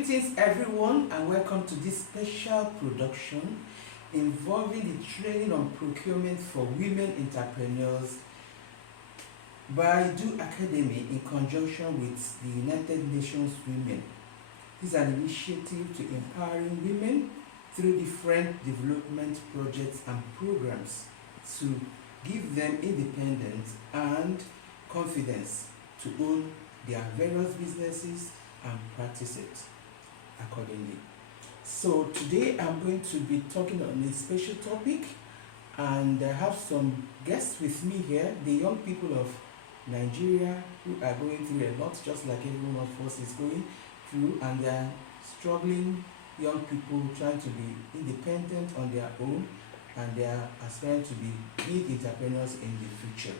Greetings everyone and welcome to this special production involving the training on procurement for women entrepreneurs by Do Academy in conjunction with the United Nations Women. This is an initiative to empowering women through different development projects and programs to give them independence and confidence to own their various businesses and practice it accordingly. So today I'm going to be talking on a special topic, and I have some guests with me here, the young people of Nigeria who are going through a lot, just like everyone of us is going through, and they are struggling young people trying to be independent on their own, and they are aspiring to be big entrepreneurs in the future.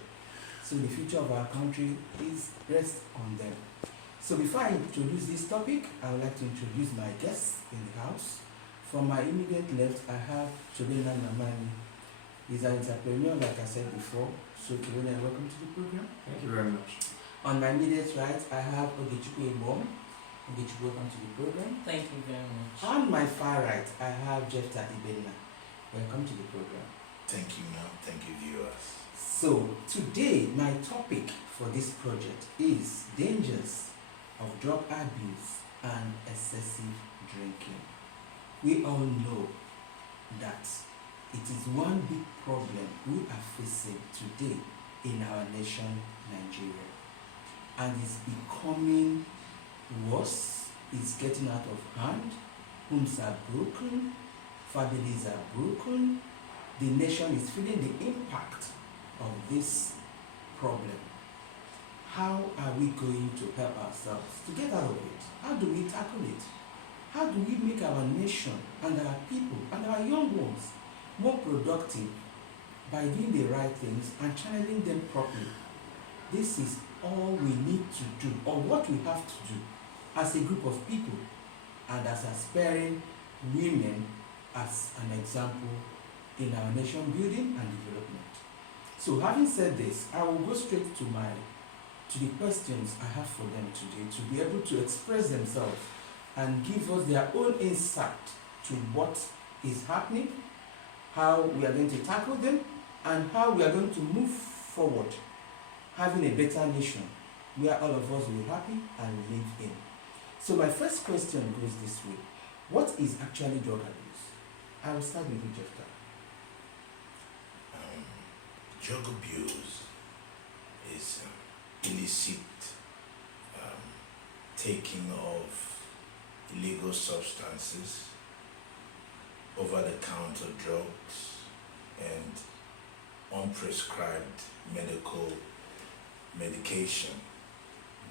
So the future of our country is rests on them. So before I introduce this topic, I would like to introduce my guests in the house. From my immediate left, I have Chobena Namani. He's an entrepreneur, like I said before. So Chobena, welcome to the program. Thank you very much. On my immediate right, I have Ogechukwu Ebom. Ogechukwu, welcome to the program. Thank you very much. On my far right, I have Jefta Ibenna. Welcome to the program. Thank you, ma'am. Thank you, viewers. So today, my topic for this project is dangers of drug abuse and excessive drinking. We all know that it is one big problem we are facing today in our nation, Nigeria, and it's becoming worse. It's getting out of hand. Homes are broken, families are broken. The nation is feeling the impact of this problem. How are we going to help ourselves to get out of it? How do we tackle it? How do we make our nation and our people and our young ones more productive by doing the right things and channeling them properly? This is all we need to do, or what we have to do as a group of people and as aspiring women as an example in our nation building and development. So having said this, I will go straight to the questions I have for them today, to be able to express themselves and give us their own insight to what is happening, how we are going to tackle them, and how we are going to move forward, having a better nation where all of us will be happy and live in. So my first question goes this way. What is actually drug abuse? I will start with you, Jefta. Drug abuse is illicit taking of illegal substances, over-the-counter drugs, and unprescribed medication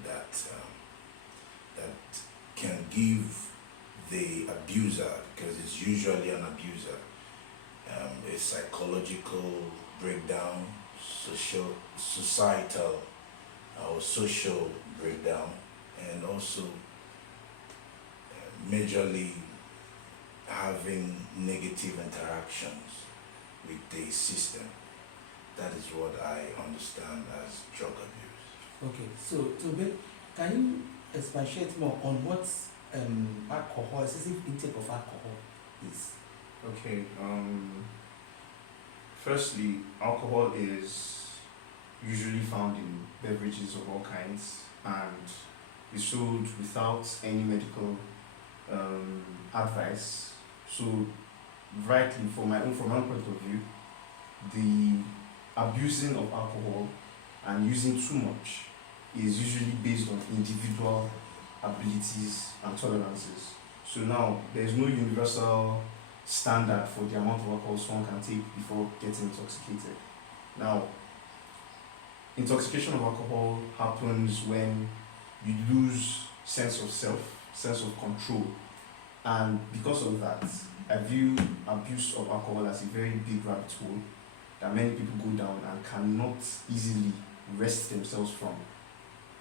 that can give the abuser, because it's usually an abuser, a psychological breakdown, societal or social breakdown, and also majorly having negative interactions with the system. That is what I understand as drug abuse. Okay, so Tobe, can you expatiate more on what alcohol, excessive intake of alcohol is? Okay. Firstly, alcohol is usually found in beverages of all kinds and is sold without any medical advice. So, rightly, from my own point of view, the abusing of alcohol and using too much is usually based on individual abilities and tolerances. So now, there's no universal standard for the amount of alcohol someone can take before getting intoxicated. Now, intoxication of alcohol happens when you lose sense of self, sense of control, and because of that, I view abuse of alcohol as a very big rabbit hole that many people go down and cannot easily wrest themselves from.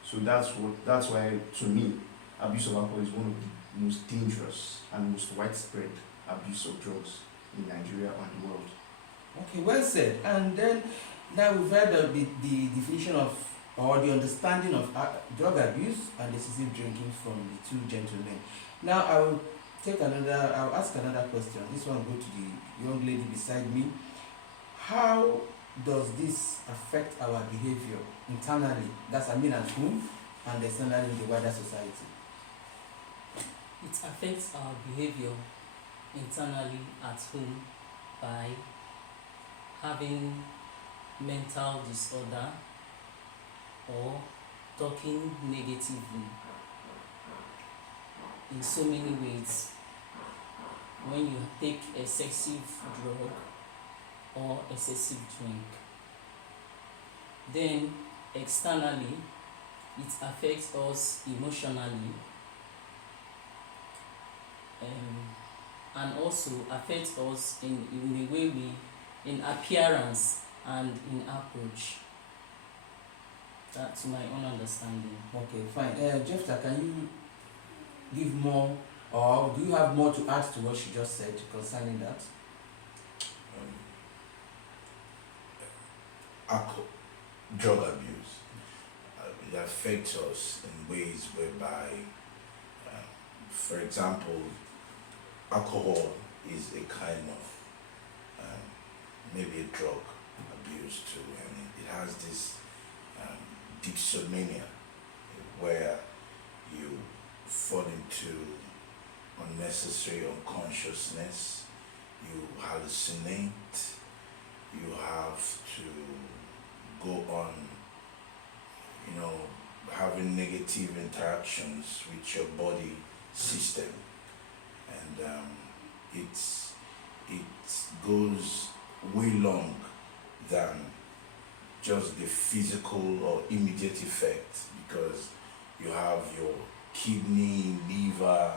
So that's why, to me, abuse of alcohol is one of the most dangerous and most widespread abuse of drugs in Nigeria and the world. Okay, well said. And then now we've heard the definition of or the understanding of drug abuse and excessive drinking from the two gentlemen. Now I'll ask another question. This one will go to the young lady beside me. How does this affect our behavior internally? That's, I mean, at home and externally in the wider society. It affects our behavior internally at home by having mental disorder or talking negatively in so many ways. When you take excessive drug or excessive drink, then externally it affects us emotionally, and also affects us in the way we, in appearance and in approach. That's my own understanding. Okay, fine. Jefta, can you give more, or do you have more to add to what she just said concerning that? Drug abuse, it affects us in ways whereby, for example, alcohol is a kind of maybe a drug abuse too, and it has this dipsomania where you fall into unnecessary unconsciousness, you hallucinate, you have to go on, having negative interactions with your body system, and it goes way long than just the physical or immediate effect, because you have your kidney, liver,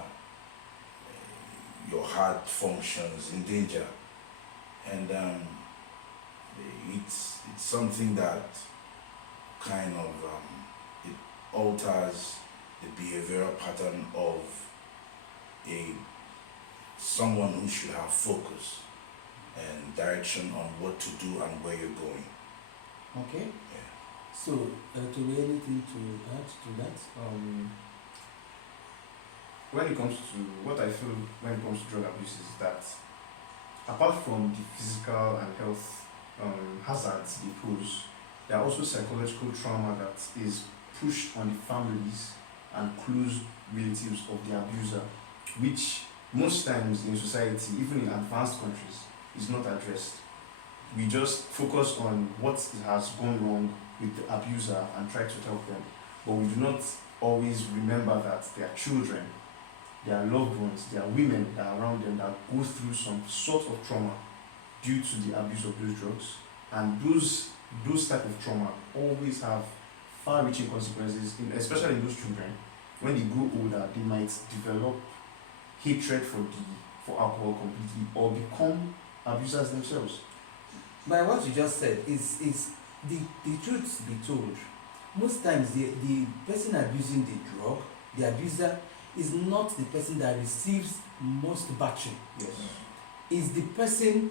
your heart functions in danger, and it's something that kind of it alters the behavioral pattern of someone who should have focus and direction on what to do and where you're going. Okay. Yeah. So, to be anything to add to that? When it comes to what I feel when it comes to drug abuse is that apart from the physical and health hazards they pose, there are also psychological trauma that is pushed on the families and close relatives of the abuser, which most times in society, even in advanced countries, is not addressed. We just focus on what has gone wrong with the abuser and try to help them, but we do not always remember that there are children, there are loved ones, there are women that are around them that go through some sort of trauma due to the abuse of those drugs, and those type of trauma always have far-reaching consequences, especially in those children. When they grow older, they might develop hatred for alcohol completely, or become abusers themselves. By what you just said, is the truth be told, most times the person abusing the drug, the abuser, is not the person that receives most battery. Yes. Is the person,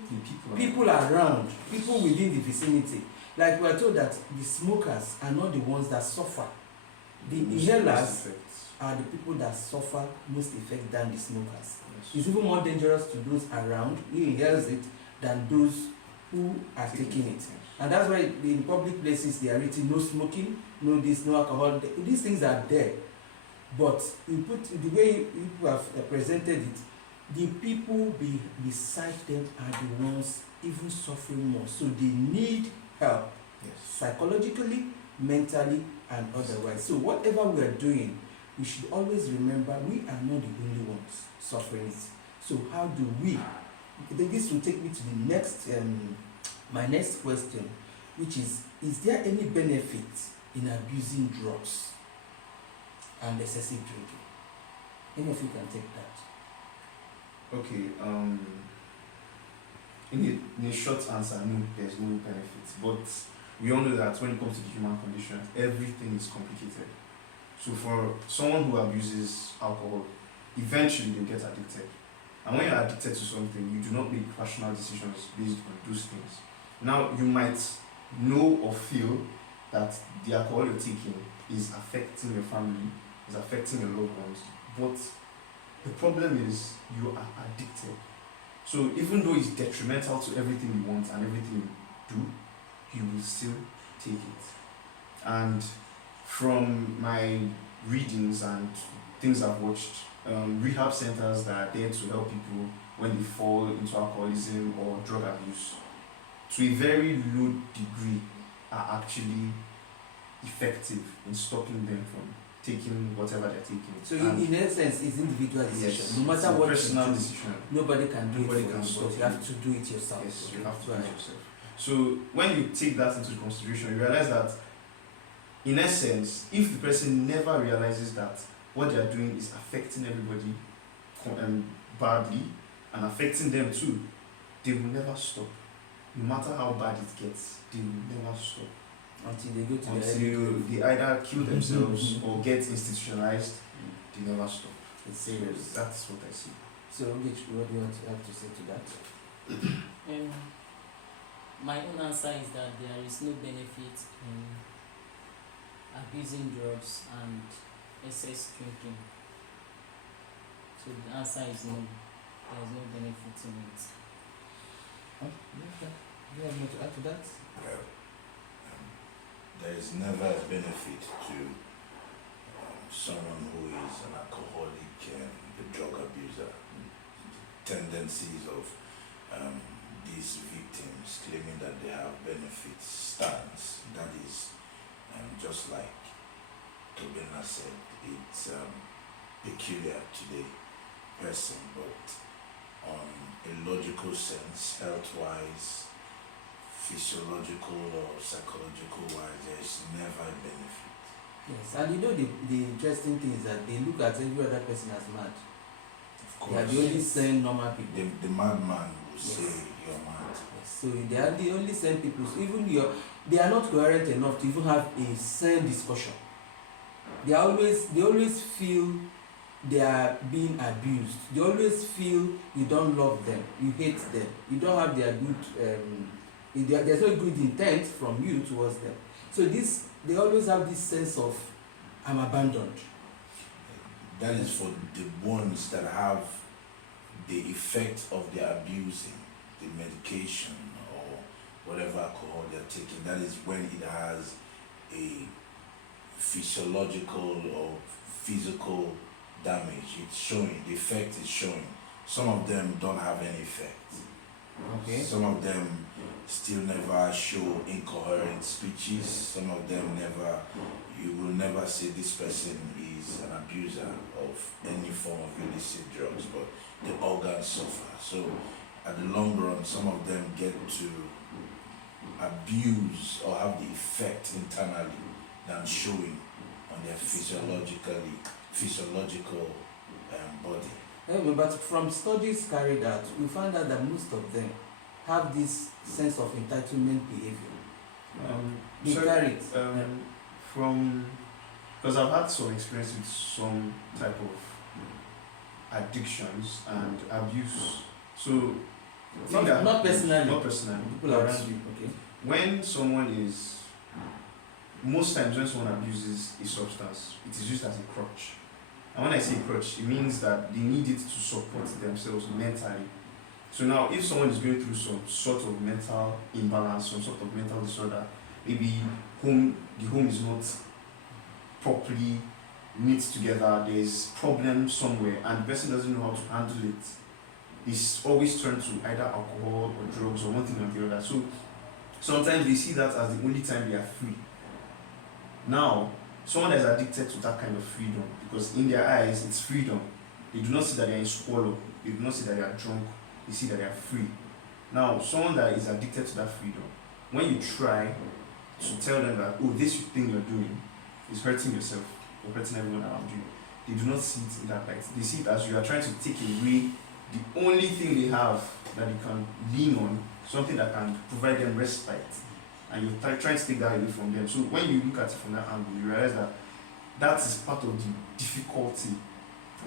The people around, people within the vicinity. Like we are told that the smokers are not the ones that suffer. The inhalers are the people that suffer most effect than the smokers. It's even more dangerous to those around who inhales it than those who are taking it. And that's why in public places they are written no smoking, no this, no alcohol. These things are there. But you put the way you have presented it, the people beside them are the ones even suffering more. So they need help, Yes. psychologically, mentally, and otherwise. So whatever we are doing, we should always remember we are not the only ones suffering it. So how do we? This will take me to the next, my next question, which is there any benefit in abusing drugs and excessive drinking? Any of you can take that. Okay, in a short answer, no, there's no benefit. But we all know that when it comes to the human condition, everything is complicated. So for someone who abuses alcohol, eventually they get addicted. And when you're addicted to something, you do not make rational decisions based on those things. Now, you might know or feel that the alcohol you're taking is affecting your family, is affecting your loved ones, but the problem is you are addicted. So even though it's detrimental to everything you want and everything you do, you will still take it. And from my readings and things I've watched, rehab centers that are there to help people when they fall into alcoholism or drug abuse, to a very low degree, are actually effective in stopping them from taking whatever they're taking. So And in essence, it's individual decision. yes, No it's matter a what personal you do, decision. nobody can do Nobody it for can you, stop but you have to do it yourself. Yes, you Okay? have to do Right. it yourself. So when you take that into consideration, you realize that, in essence, if the person never realizes that what they are doing is affecting everybody badly and affecting them too, they will never stop. No matter how bad it gets, they will never stop Until they go to the until end. they either kill themselves or get institutionalized. They never stop. It's So serious. that's what I see. So, Ngich, what do you want to have to say to that? My own answer is that there is no benefit in abusing drugs and excess drinking. So the answer is no. There is no benefit in it. Huh? Do you have more to add to that? Well, there is never a benefit to someone who is an alcoholic and a drug abuser. Tendencies of these victims claiming that they have benefits stands. That is just like Tobina said, it's peculiar to the person, but on a logical sense, health-wise, physiological or psychological wise, there is never a benefit. Yes, and you know the interesting thing is that they look at every other person as mad. Of They are course, the only sane normal people. the madman will Yes. say you're mad. Yes, so they are the only sane people. So even they are not coherent enough to even have a sane discussion. They always feel they are being abused. They always feel you don't love them, you hate them, you don't have their good. There's no good intent from you towards them. So they always have this sense of I'm abandoned. That is for the ones that have the effect of their abusing, the medication or whatever alcohol they're taking. That is when it has a physiological or physical damage. It's showing, the effect is showing. Some of them don't have any effect. Okay. Some of them still never show incoherent speeches. Some of them you will never say this person is an abuser of any form of illicit drugs, but the organs suffer. So at the long run, some of them get to abuse or have the effect internally than showing on their physiological body. But from studies carried out, we found out that most of them have this sense of entitlement behavior. They So, carry it. because I've had some experience with some type of addictions and abuse. So, I think that- Not personally. Not personally. People but around you, okay? When someone is, most times when someone abuses a substance, it is used as a crutch. And when I say crutch, it means that they need it to support themselves mentally. So now, if someone is going through some sort of mental imbalance, some sort of mental disorder, maybe the home is not properly knit together, there's problem somewhere, and the person doesn't know how to handle it, it's always turned to either alcohol or drugs or one thing or the other. So sometimes they see that as the only time they are free. Now, someone that is addicted to that kind of freedom, because in their eyes it's freedom. They do not see that they are in squalor. They do not see that they are drunk. They see that they are free. Now, someone that is addicted to that freedom, when you try to tell them that, oh, this thing you're doing is hurting yourself or hurting everyone around you, they do not see it in that light. They see it as you are trying to take away the only thing they have that they can lean on, something that can provide them respite, and you're trying to take that away from them. So when you look at it from that angle, you realize that that is part of the difficulty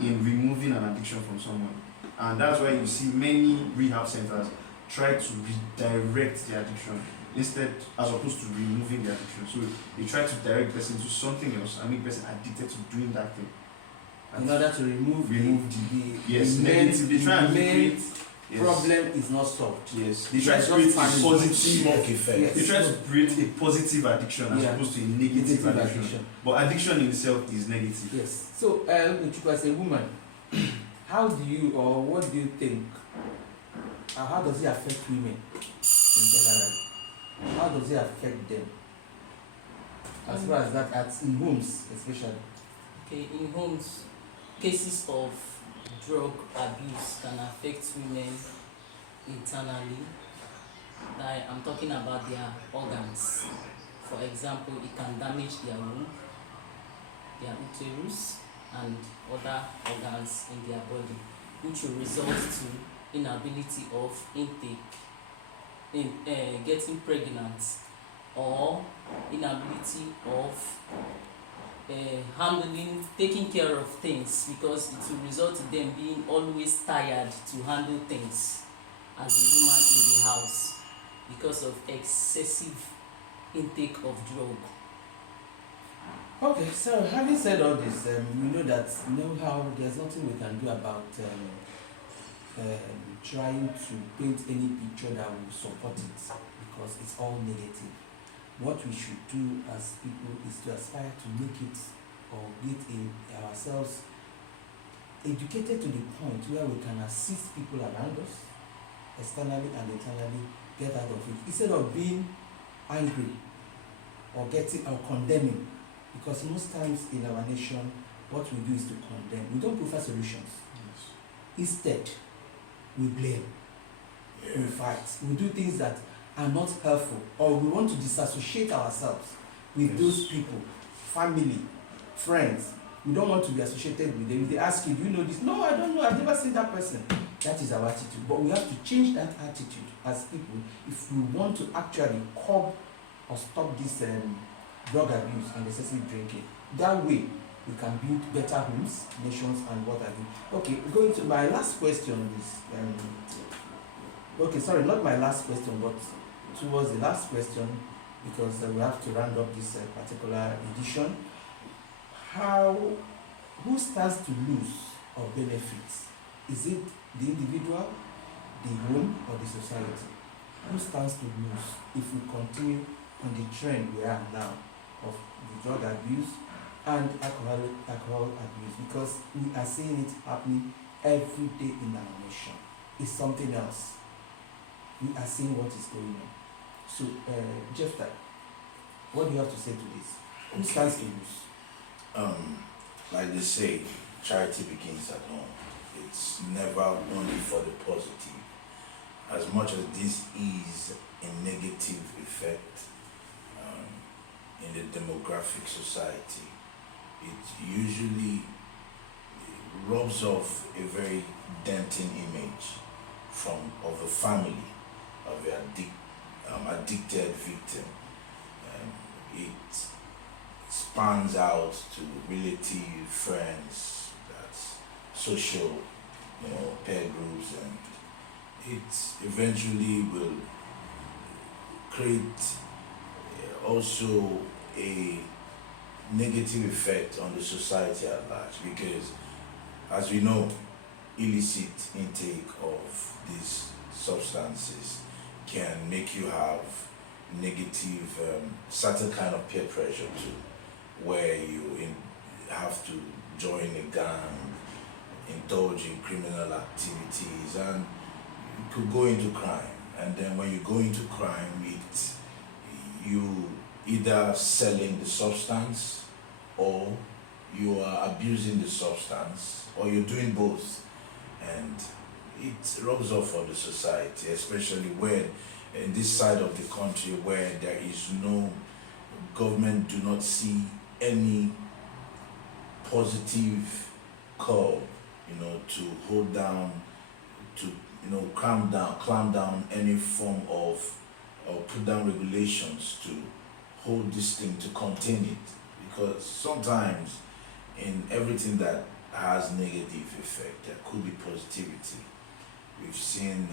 in removing an addiction from someone. And that's why you see many rehab centers try to redirect the addiction instead, as opposed to removing the addiction. So they try to direct the person to something else and make the person addicted to doing that thing. In order to remove yes, the negative. They try and main create problem is not solved. Yes, they It's try to just create a finding positive. smoke effect. Yes. They try to create a positive addiction as Yeah. opposed to a negative addiction. But addiction in itself is negative. Yes. So, Uchuku, as a woman, how do you, or what do you think, how does it affect women in general? How does it affect them? As far as that, in homes especially. Okay, in homes, cases of drug abuse can affect women internally. Like I'm talking about their organs. For example, it can damage their womb, their uterus, and other organs in their body, which will result to inability of intake, getting pregnant, or inability of handling, taking care of things, because it will result in them being always tired to handle things as a woman in the house because of excessive intake of drug. Okay, so having said all this, we know that how there's nothing we can do about trying to paint any picture that will support it, because it's all negative. What we should do as people is to aspire to make it, or get ourselves educated to the point where we can assist people around us, externally and internally, get out of it, instead of being angry or condemning. Because most times in our nation, what we do is to condemn. We don't prefer solutions. Yes. Instead, we blame, we Yeah. fight, we do things that are not helpful, or we want to disassociate ourselves with Yes. those people, family, friends. We don't want to be associated with them. If they ask you, do you know this? No, I don't know, I've never seen that person. That is our attitude. But we have to change that attitude as people if we want to actually curb or stop this drug abuse and excessive drinking. That way, we can build better homes, nations, and what have you. Okay, going to my last question is, okay, sorry, not my last question, but towards the last question, because we have to round up this particular edition. Who stands to lose or benefit? Is it the individual, the home, or the society? Who stands to lose if we continue on the trend we are now of the drug abuse and alcohol abuse? Because we are seeing it happening every day in our nation. It's something else. We are seeing what is going on. So, Jephthah, what do you have to say to this? Who stands to lose? Like they say, charity begins at home. It's never only for the positive. As much as this is a negative effect in the demographic society, it usually rubs off a very denting image of the family of the addicted victim. It spans out to relative, friends, that's social, peer groups, and it eventually will create also a negative effect on the society at large, because as we know, illicit intake of these substances can make you have negative, certain kind of peer pressure too, where you have to join a gang, indulge in criminal activities, and you could go into crime. And then when you go into crime, you either selling the substance, or you are abusing the substance, or you're doing both. And it rubs off on the society, especially when in this side of the country where there is no government, do not see any positive call, to hold down, to clamp down any form of, or put down regulations to hold this thing, to contain it. Because sometimes in everything that has negative effect, there could be positivity. We've seen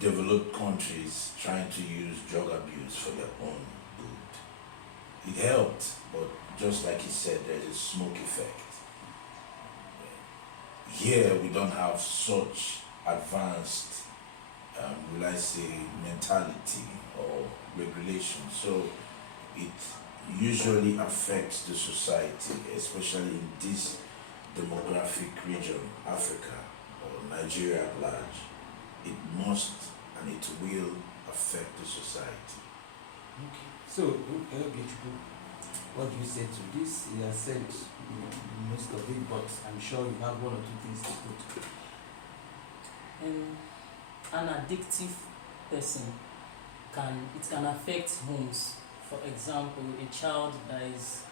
developed countries trying to use drug abuse for their own good. It helped, but just like he said, there's a smoke effect. Here we don't have such advanced, will I say, mentality or regulation. So it usually affects the society, especially in this demographic region, Africa or Nigeria at large. It must and it will affect the society. Okay. So, what do you say to this? He has said most of it, but I'm sure you have one or two things to put. An addictive person can affect homes. For example, a child that is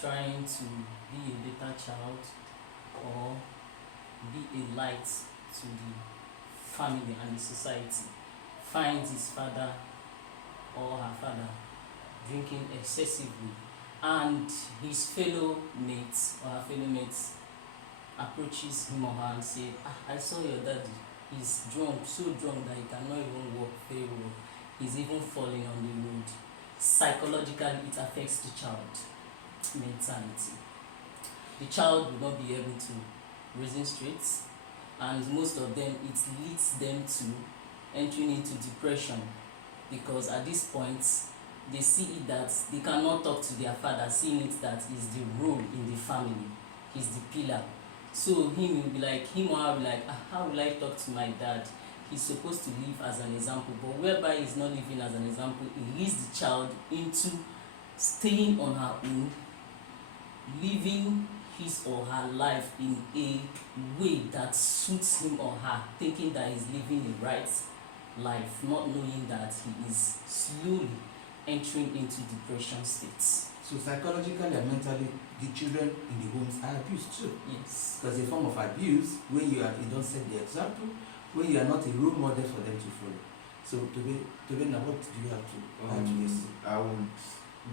trying to be a better child or be a light to the family and the society finds his father or her father drinking excessively, and his fellow mates or her fellow mates approaches him or her and say, I saw your daddy, he's drunk, so drunk that he cannot even walk very well, he's even falling on the road. Psychologically, it affects the child mentality. The child will not be able to reason straight, and most of them, it leads them to entering into depression, because at this point they see it that they cannot talk to their father, seeing it that is the role in the family, he's the pillar. So him or her will be like, how will I talk to my dad? He's supposed to live as an example, but whereby he's not living as an example, it leads the child into staying on her own, living his or her life in a way that suits him or her, thinking that he's living the right life, not knowing that he is slowly entering into depression states. So psychologically and mentally, the children in the homes are abused too. Yes. Because a form of abuse when you don't set the example, when you are not a role model for them to follow. So today now, what do you have to add to this?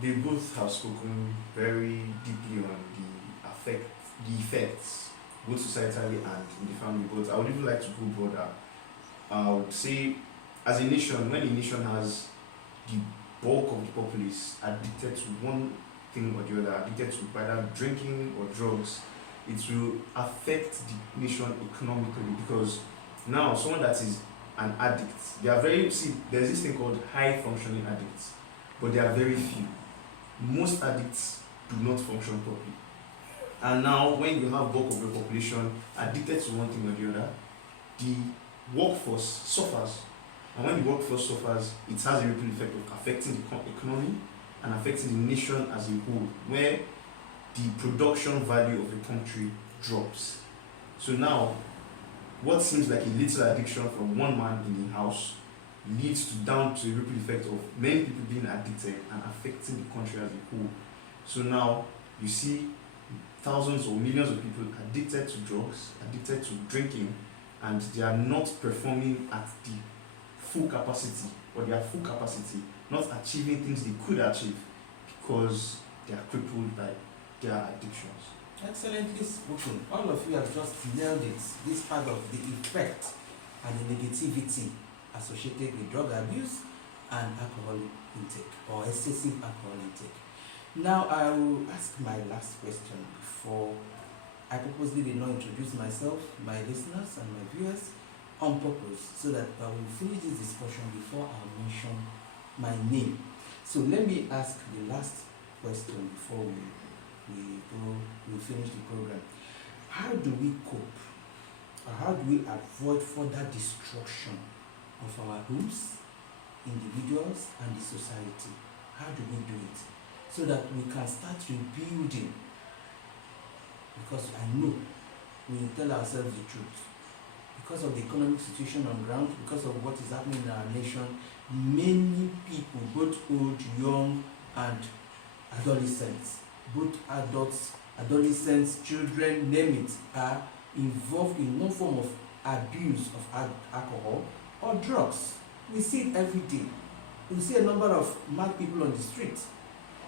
They both have spoken very deeply on the effects, both societally and in the family. But I would even like to go broader. I would say, as a nation, when a nation has the bulk of the populace addicted to one thing or the other, addicted to either drinking or drugs, it will affect the nation economically, because now someone that is an addict, there's this thing called high functioning addicts, but they are very few. Most addicts do not function properly. And now when you have bulk of the population addicted to one thing or the other, the workforce suffers. And when the workforce suffers, it has a ripple effect of affecting the economy and affecting the nation as a whole, where the production value of the country drops. So now, what seems like a little addiction from one man in the house leads down to a ripple effect of many people being addicted and affecting the country as a whole. So now, you see thousands or millions of people addicted to drugs, addicted to drinking, and they are not performing at the full capacity, or their full capacity, not achieving things they could achieve because they are crippled by their addictions. Excellently spoken. All of you have just nailed it. This part of the effect and the negativity associated with drug abuse and alcohol intake or excessive alcohol intake. Now I will ask my last question before I purposely did not introduce myself, my listeners and my viewers on purpose, so that I will finish this discussion before I mention my name. So let me ask the last question before we finish the program. How do we cope, or how do we avoid further destruction of our homes, individuals and the society? How do we do it so that we can start rebuilding? Because I know we will tell ourselves the truth. Because of the economic situation on ground, because of what is happening in our nation, many people, both old, young, and adolescents, both adults, adolescents, children, name it, are involved in one form of abuse of alcohol or drugs. We see it every day. We see a number of mad people on the street.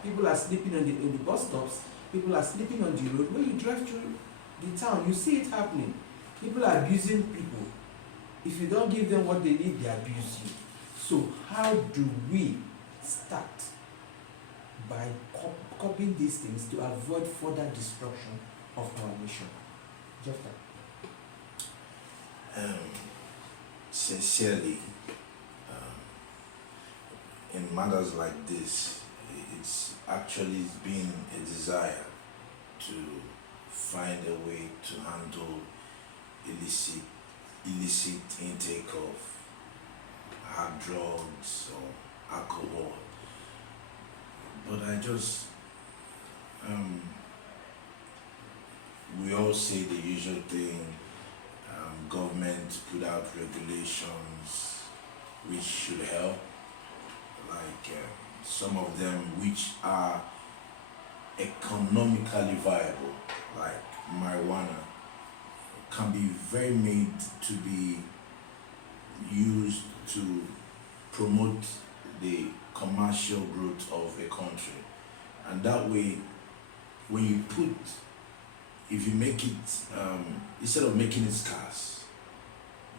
People are sleeping in the bus stops. People are sleeping on the road. When you drive through the town, you see it happening. People are abusing people. If you don't give them what they need, they abuse you. So how do we start by copying these things to avoid further destruction of our nation? Jeffrey. Sincerely, in matters like this, it's actually been a desire to find a way to handle illicit intake of hard drugs or alcohol. But I just we all say the usual thing, government put out regulations which should help, like some of them which are economically viable, like marijuana, can be very made to be used to promote the commercial growth of a country. And that way, when you put, if you make it, instead of making it scarce,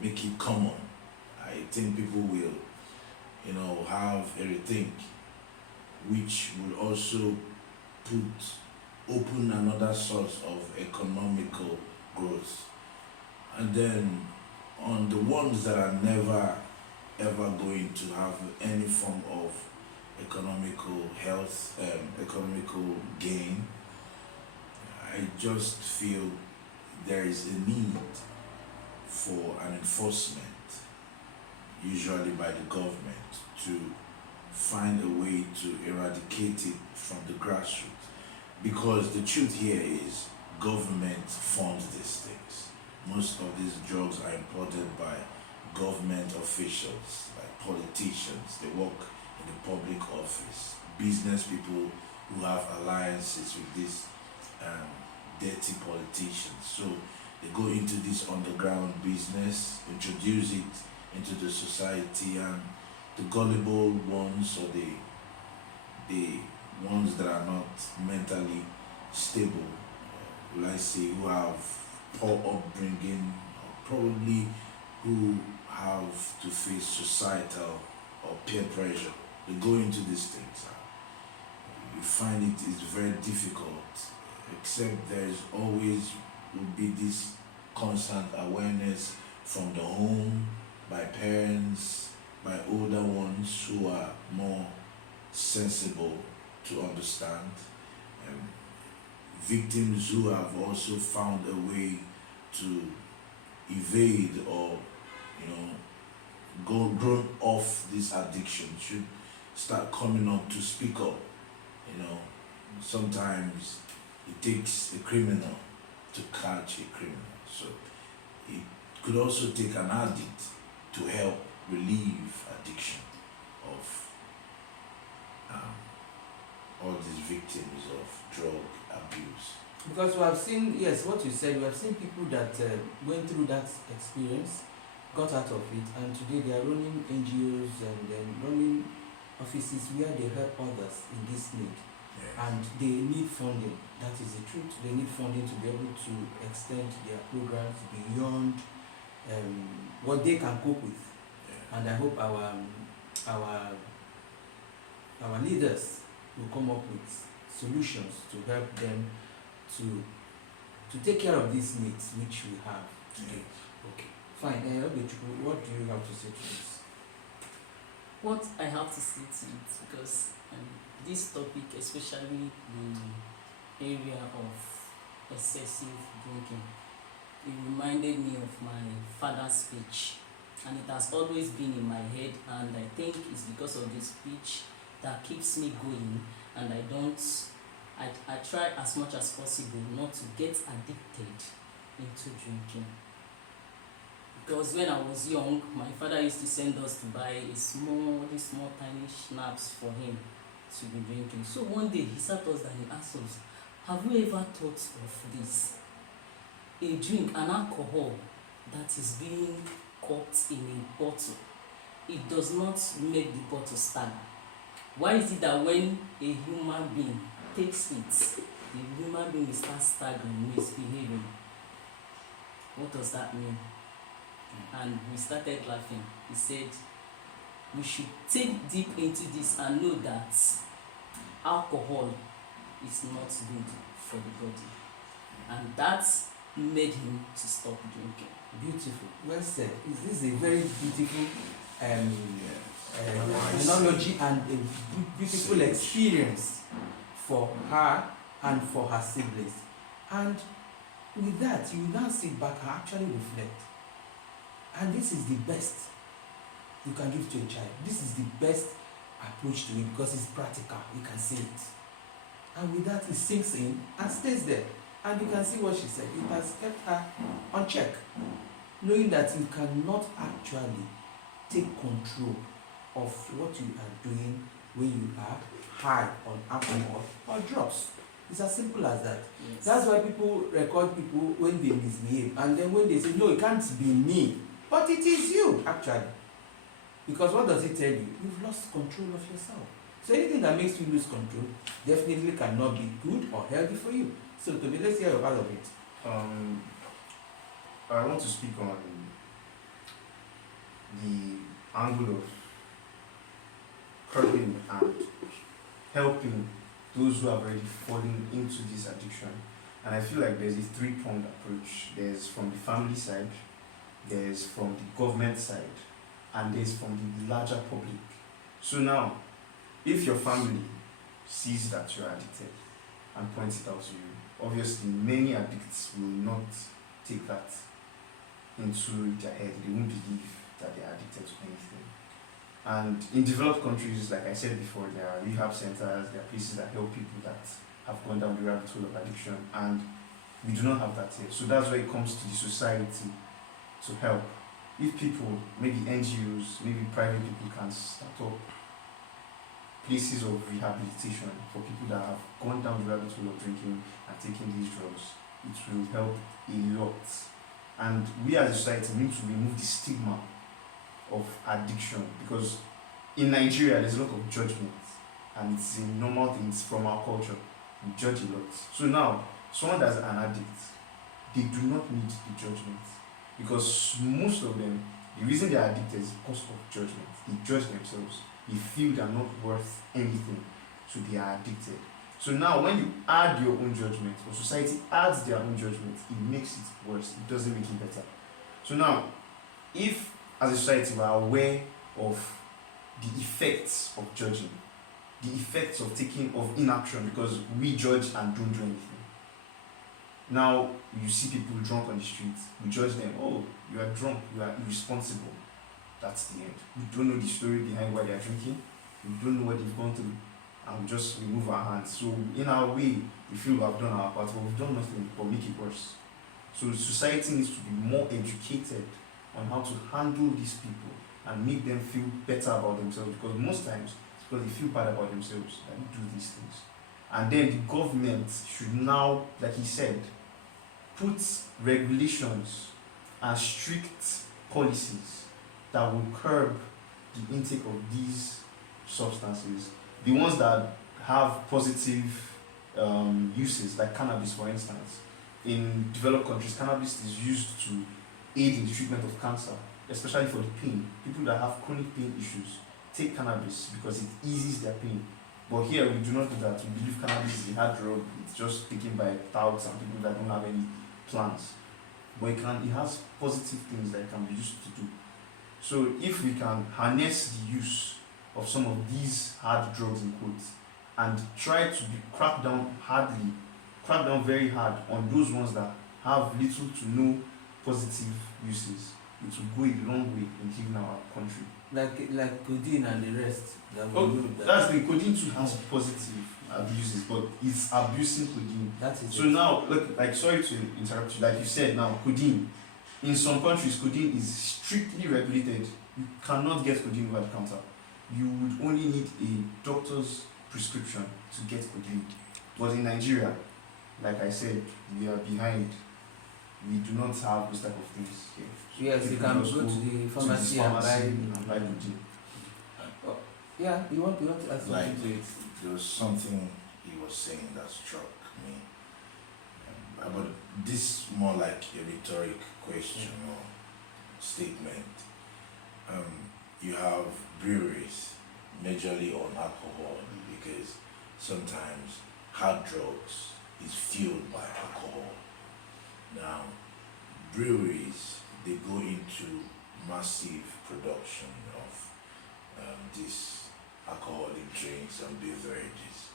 make it common, I think people will, have a rethink, which will also open another source of economical growth. And then on the ones that are never ever going to have any form of economical health, economical gain, I just feel there is a need for an enforcement, usually by the government, to find a way to eradicate it from the grassroots. Because the truth here is government funds these things. Most of these drugs are imported by government officials, like politicians. They work in the public office, business people who have alliances with these dirty politicians. So they go into this underground business, introduce it into the society, and the gullible ones, or the ones that are not mentally stable, will I say, who have poor upbringing, or probably who have to face societal or peer pressure, they go into these things. You find it is very difficult, except there is always will be this constant awareness from the home, by parents, by older ones who are more sensible to understand. Victims who have also found a way to evade or grown off this addiction should start coming up to speak up. Sometimes it takes a criminal to catch a criminal, so it could also take an addict to help relieve addiction of all these victims of drug abuse. Because we have seen, yes, what you said, we have seen people that went through that experience, got out of it, and today they are running NGOs and running offices where they help others in this need. Yes. And they need funding. That is the truth. They need funding to be able to extend their programs beyond what they can cope with. Yeah. And I hope our leaders will come up with solutions to help them to take care of these needs which we have today. Okay, fine. Obechukwu, what do you have to say to this? What I have to say to it, because this topic, especially the area of excessive drinking, it reminded me of my father's speech, and it has always been in my head, and I think it's because of this speech that keeps me going, and I try as much as possible not to get addicted into drinking. Because when I was young, my father used to send us to buy small tiny schnapps for him to be drinking. So one day he sat us and he asked us, have you ever thought of this? A drink, an alcohol that is being corked in a bottle, it does not make the bottle stagger. Why is it that when a human being takes it, the human being will start staggering, misbehaving? What does that mean? and we started laughing. He said we should think deep into this and know that alcohol is not good for the body, and that made him to stop drinking. Beautiful. Well said. This is a very beautiful Yes. analogy and a beautiful Yes. experience for her and for her siblings. And with that, you now sit back and actually reflect. And this is the best you can give to a child. This is the best approach to it because it's practical. You can see it. And with that, it sinks in and stays there. And you can see what she said. It has kept her on check, knowing that you cannot actually take control of what you are doing when you are high on alcohol or drugs. It's as simple as that. Yes. That's why people record people when they misbehave, and then when they say, no, it can't be me, but it is you, actually. Because what does it tell you? You've lost control of yourself. So anything that makes you lose control definitely cannot be good or healthy for you. So Toby, let's hear part of it. I want to speak on the angle of curbing and helping those who have already fallen into this addiction. And I feel like there's a three-pronged approach. There's from the family side, there's from the government side, and there's from the larger public. So now, if your family sees that you're addicted and points it out to you, obviously many addicts will not take that into their head. They won't believe that they're addicted to anything. And in developed countries, like I said before, there are rehab centers, there are places that help people that have gone down the rabbit hole of addiction, and we do not have that here. So that's where it comes to the society to help. If people, maybe NGOs, maybe private people can start up places of rehabilitation for people that have gone down the rabbit hole of drinking and taking these drugs, it will help a lot. And we as a society need to remove the stigma of addiction, because in Nigeria there's a lot of judgment, and it's a normal thing. It's from our culture. We judge a lot. So now, someone that's an addict, they do not need the judgment, because most of them, the reason they are addicted is because of judgment. They judge themselves. They feel they're not worth anything, so they are addicted. So now, when you add your own judgment, or society adds their own judgment, it makes it worse. It doesn't make it better. So now, if as a society we are aware of the effects of judging, the effects of inaction, because we judge and don't do anything. Now you see people drunk on the street, we judge them. Oh, you are drunk, you are irresponsible. That's the end. We don't know the story behind why they are drinking. We don't know what they've gone through, and we just remove our hands. So in our way, we feel we have done our part, but we've done nothing but make it worse. So society needs to be more educated on how to handle these people and make them feel better about themselves, because most times it's because they feel bad about themselves that they do these things. And then the government should now, like he said, put regulations and strict policies that will curb the intake of these substances, the ones that have positive uses, like cannabis, for instance. In developed countries, cannabis is used to aid in the treatment of cancer, especially for the pain. People that have chronic pain issues take cannabis because it eases their pain. But here we do not do that. We believe cannabis is a hard drug. It's just taken by touts and people that don't have any plans. But it has positive things that it can be used to do. So if we can harness the use of some of these hard drugs in quotes and try to crack down very hard on those ones that have little to no positive uses, it will go a long way in healing our country. Like codeine and the rest. That we know that. That's the codeine too has positive uses, but it's abusing codeine. That is So it. now, look, like, sorry to interrupt you, like you said now, codeine. In some countries, codeine is strictly regulated. You cannot get codeine over the counter. You would only need a doctor's prescription to get codeine. But in Nigeria, like I said, we are behind. We do not have those type of things here. Yes, you People can just go to the pharmacy and buy. codeine. Yeah, you want to add something Like, to it? there was something he was saying that struck me. But this more like a rhetoric question or statement. You have breweries majorly on alcohol because sometimes hard drugs is fueled by alcohol. Now, breweries, they go into massive production of these alcoholic drinks and beverages,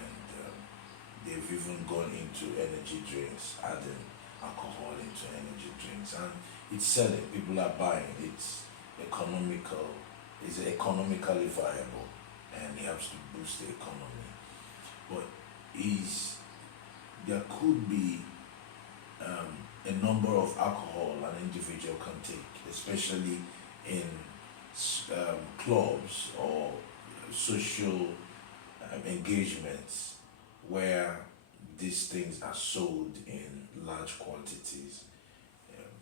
and they've even gone into energy drinks, adding alcohol into energy drinks, and it's selling. People are buying. It's economically viable, and it helps to boost the economy. But there could be a number of alcohol an individual can take, especially in clubs or social engagements where these things are sold in large quantities.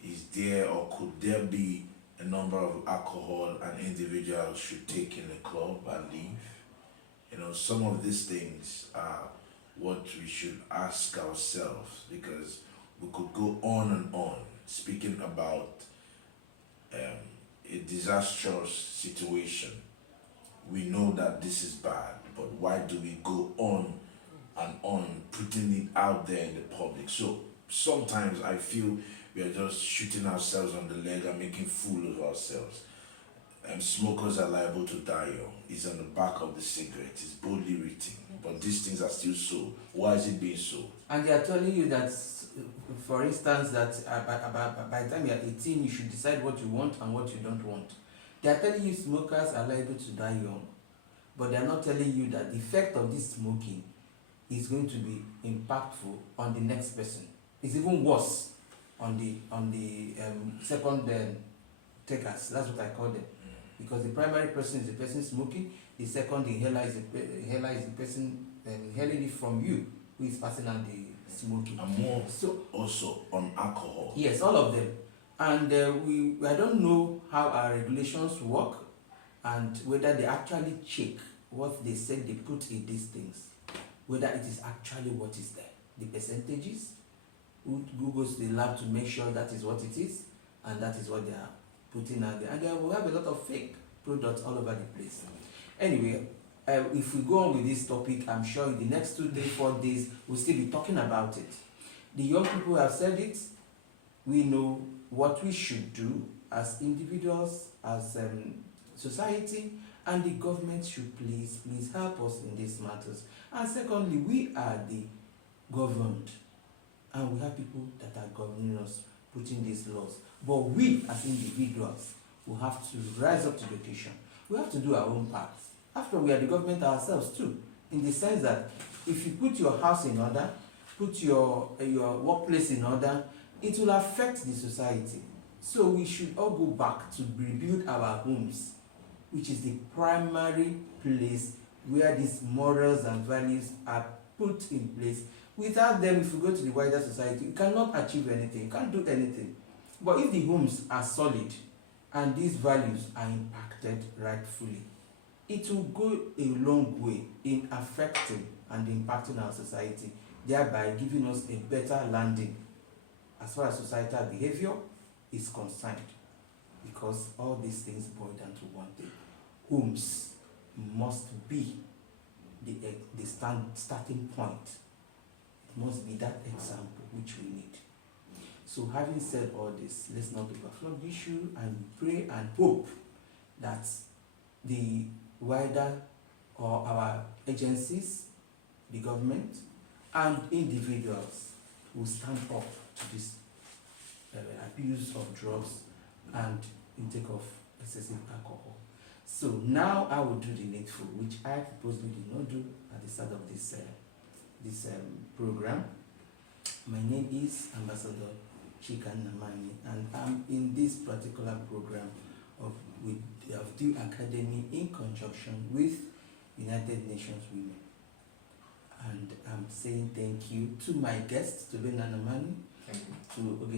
Is there or could there be a number of alcohol an individual should take in a club and leave? Some of these things are what we should ask ourselves, because we could go on and on speaking about a disastrous situation. We know that this is bad, but why do we go on and on putting it out there in the public? So sometimes I feel we are just shooting ourselves on the leg and making fool of ourselves. Smokers are liable to die young. It's on the back of the cigarette. It's boldly written. But these things are still sold. Why is it being sold? And they are telling you that, for instance, that by the time you are 18, you should decide what you want and what you don't want. They are telling you smokers are liable to die young. But they are not telling you that the effect of this smoking is going to be impactful on the next person. It's even worse on the second takers. That's what I call them. Because the primary person is the person smoking, the second inhaler is the person inhaling it from you, who is passing out the smoking. And more so also on alcohol. Yes, all of them. And I don't know how our regulations work and whether they actually check what they said they put in these things, whether it is actually what is there. The percentages, who goes to the lab to make sure that is what it is, and that is what they are putting out there. And there will have a lot of fake products all over the place. Anyway, if we go on with this topic, I'm sure in the next 2 days, 4 days, we'll still be talking about it. The young people have said it. We know what we should do as individuals, as society, and the government should please help us in these matters. And secondly, we are the governed, and we have people that are governing us, putting these laws. But we as individuals will have to rise up to the occasion. We have to do our own part. After all, we are the government ourselves too, in the sense that if you put your house in order, put your workplace in order, it will affect the society. So we should all go back to rebuild our homes, which is the primary place where these morals and values are put in place. Without them, if you go to the wider society, you cannot achieve anything, you can't do anything. But if the homes are solid and these values are impacted rightfully, it will go a long way in affecting and impacting our society, thereby giving us a better landing as far as societal behavior is concerned. Because all these things boil down to one thing: homes must be the starting point. It must be that example which we need. So having said all this, let's not overflow the issue, and pray and hope that the wider or our agencies, the government, and individuals will stand up to this abuse of drugs and intake of excessive alcohol. So now I will do the needful, which I purposely did not do at the start of this program. My name is Ambassador Chika Nnamani, and I'm in this particular program of Due Academy in conjunction with United Nations Women. And I'm saying thank you to my guests, to Ben Nnamani, Thank you. to